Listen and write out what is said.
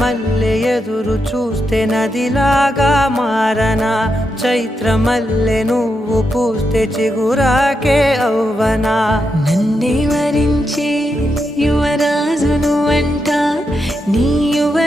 మల్లె ఎదురు చూస్తే నదిలాగా మారనా, చైత్రమల్లె నువ్వు పూస్తే చిగురాకే అవ్వనా. నన్నే వరించే యువరాజును అంట నీ యువరా